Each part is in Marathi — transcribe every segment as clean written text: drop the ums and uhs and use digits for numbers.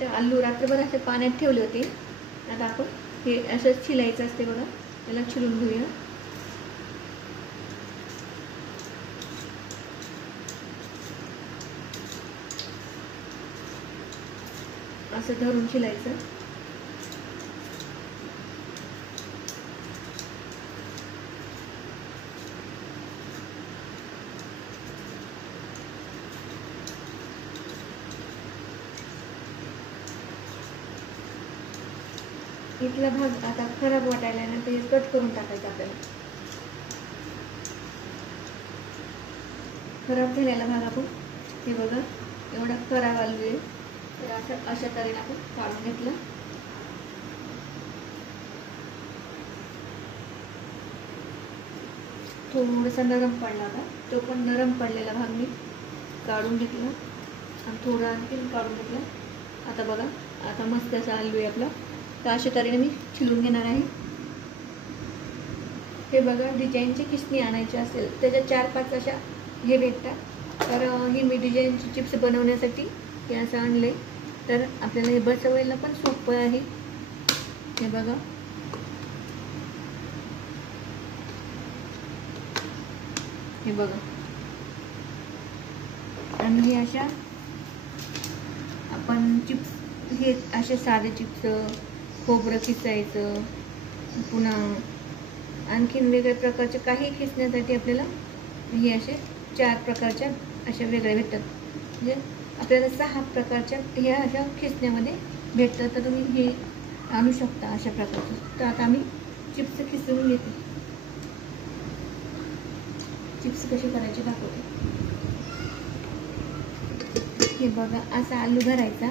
ते आलू रात्रभर असे पाण्यात ठेवले होते. आता आपण हे असं छिलायचं असते बघा, त्याला छिलून घेऊया. असं धरून छिलायचं. इथला भाग आता खराब वाटायला ना, ते कट करून टाकायचं आपल्याला. खराब झालेला भाग आपण हे बघा एवढा खराब आलू आहे, तर अशा तऱ्हेने आपण काढून घेतलं. थोडासा नरम पडला होता, तो पण नरम पडलेला भाग मी काढून घेतला आणि थोडा आणखी काढून घेतला. आता बघा, आता मस्त असा आलू आहे आपला. तर अशा तऱ्हेने मी छिलून घेणार आहे. हे बघा, डिझाईनची खिसणी आणायची असेल त्याच्या 4-5 अशा हे भेटतात. तर ही मी डिझाईनची चिप्स बनवण्यासाठी हे असं आणले, तर आपल्याला हे बसवायला पण सोपं आहे. हे बघा, हे बघा. आणि हे अशा आपण चिप्स, हे असे साधे चिप्स, खोबरं खिसायचं, पुन्हा आणखीन वेगळ्या प्रकारचे काही खिसण्यासाठी आपल्याला हे असे 4 प्रकारच्या अशा वेगळ्या भेटतात. म्हणजे आपल्याला 6 प्रकारच्या ह्या अशा खिसण्यामध्ये भेटतात. तर तुम्ही हे आणू शकता अशा प्रकारचं. तर आता आम्ही चिप्स खिसून घेते. चिप्स कशी करायची दाखवते. हे बघा, असा आलू भरायचा.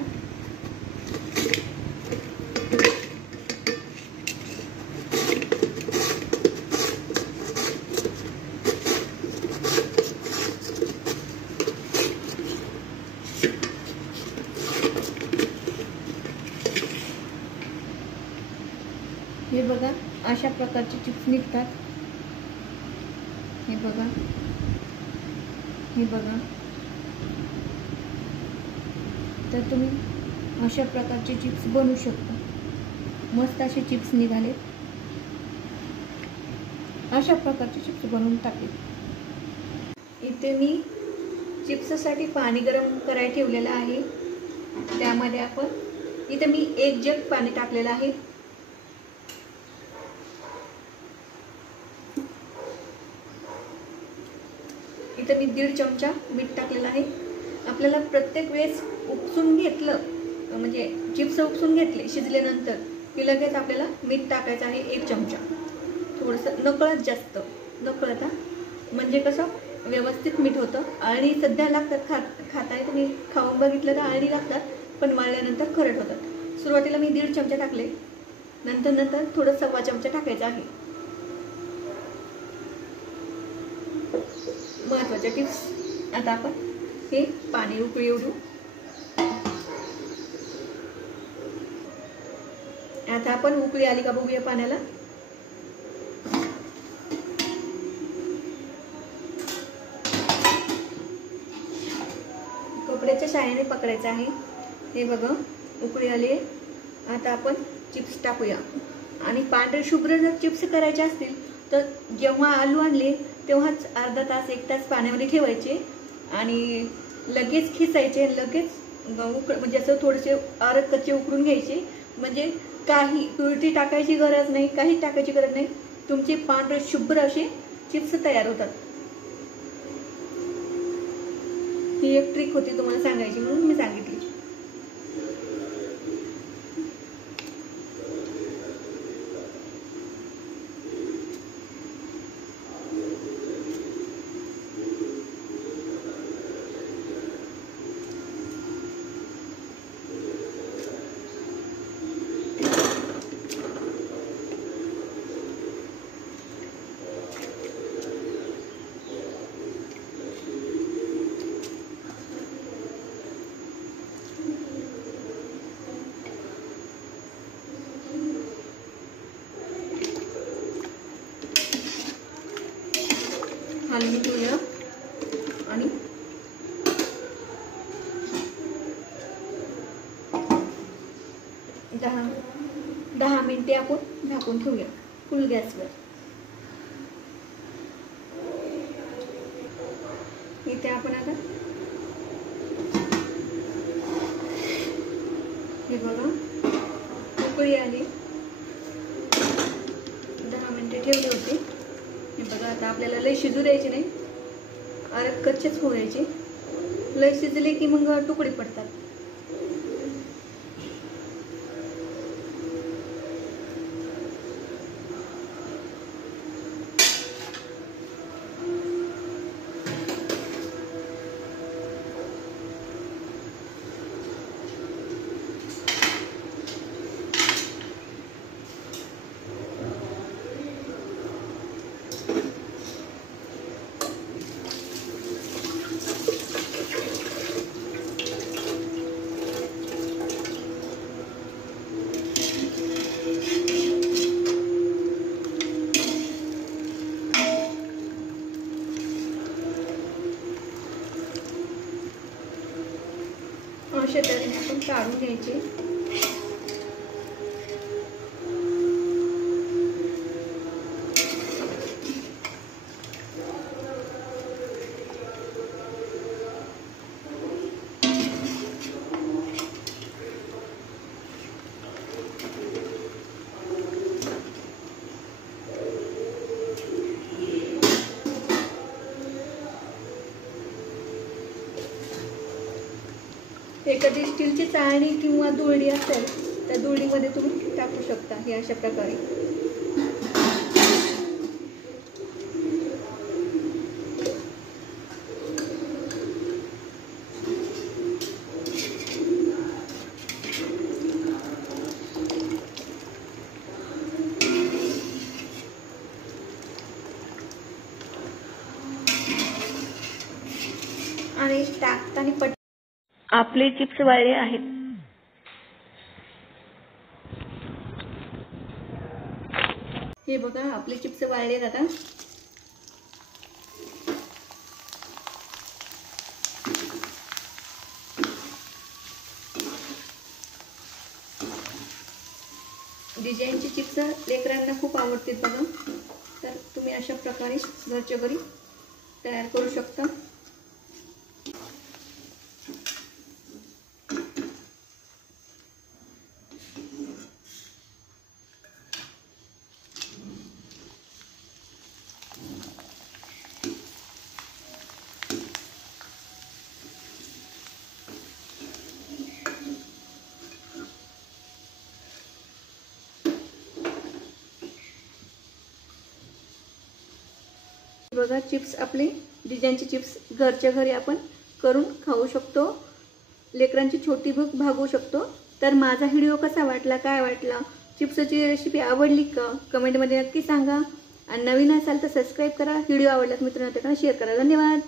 हे बघा, अशा प्रकारचे चिप्स निघतात. हे बघा, हे बघा. तर तुम्ही अशा प्रकारचे चिप्स बनवू शकता. मस्त असे चिप्स निघाले. अशा प्रकारचे चिप्स बनवून टाकले. इथे मी चिप्ससाठी पाणी गरम करायला ठेवलेलं आहे. त्यामध्ये आपण इथे मी 1 जग पाणी टाकलेलं आहे. इथे मी 1.5 चमचा मीठ टाकलेलं आहे. आपल्याला प्रत्येक वेळेस उपसून घेतलं, म्हणजे चिप्स उपसून घेतले शिजल्यानंतर की लगेच आपल्याला मीठ टाकायचं आहे 1 चमचा. थोडंसं नकळत, जास्त नकळत, म्हणजे कसं व्यवस्थित मीठ होतं. आणि सध्या लागतात, खाताय तुम्ही खाऊन बघितलं तर आळणी लागतात, पण मळल्यानंतर खरट होतात. सुरुवातीला मी 1.5 चमचा टाकले, नंतर थोडं 1.25 चमचा टाकायचं आहे. महत्त्वाच्या टिप्स. आता आपण हे पाणी उकळी येऊ देऊ. आता आपण उकळी आली का बघूया पाण्याला. कपड्याच्या साहाय्याने पकडायचं आहे. हे बघा, उकळी आली. आता आपण चिप्स टाकूया. आणि पांढरे शुभ्र जर चिप्स करायचे असतील तर जेव्हा आलू आणले तेव्हाच अर्धा तास 1 तास पाण्यामध्ये ठेवायचे आणि लगेच खिसायचे. लगेच म्हणजे असं थोडेसे आरग कच्चे उकळून घ्यायचे. म्हणजे काही तुरटी टाकायची गरज नाही, काही टाकायची गरज नाही. तुमचे पांढरे शुभ्र असे चिप्स तयार होतात. ही एक ट्रिक होती तुम्हाला सांगायची म्हणून मी सांगितली. हलवून घेऊया आणि 10 मिनिटे आपण झाकून ठेवूया फुल गॅसवर। इथे आपण आता हे बघा उकळी आली, 10 मिनिटे ठेवले होते। हे बघा आता आपल्याला लय शिजू द्यायचे नाही, अरे कच्चेच होऊ द्यायचे। लय शिजले की मग तुकडे पडतात। अशा तऱ्हेने आपण काढून घ्यायचे। एखादी स्टीलची चाळणी किंवा दोरडी असेल त्या दोरडीमध्ये तुम्ही टाकू शकता हे अशा प्रकारे। आणि टाकताना आपले चिप्स वाळले आहेत। हे बघा आपले चिप्स वाळले आता। डिझाईनचे चिप्स लेकरांना खूप आवडतात बघा, तर तुम्ही अशा प्रकारे घरच्या घरी तयार करू शकता। बघा चिप्स आपले डिझाईनचे चिप्स घरच्या घरी आपण करून खाऊ शकतो, लेकरांची छोटी भूक भागवू शकतो। तर माझा व्हिडिओ कसा वाटला, काय वाटला, चिप्सची रेसिपी आवडली का कमेंटमध्ये नक्की सांगा। आणि नवीन असाल तर सबस्क्राईब करा, व्हिडिओ आवडल्यास मित्रांना शेअर करा। धन्यवाद।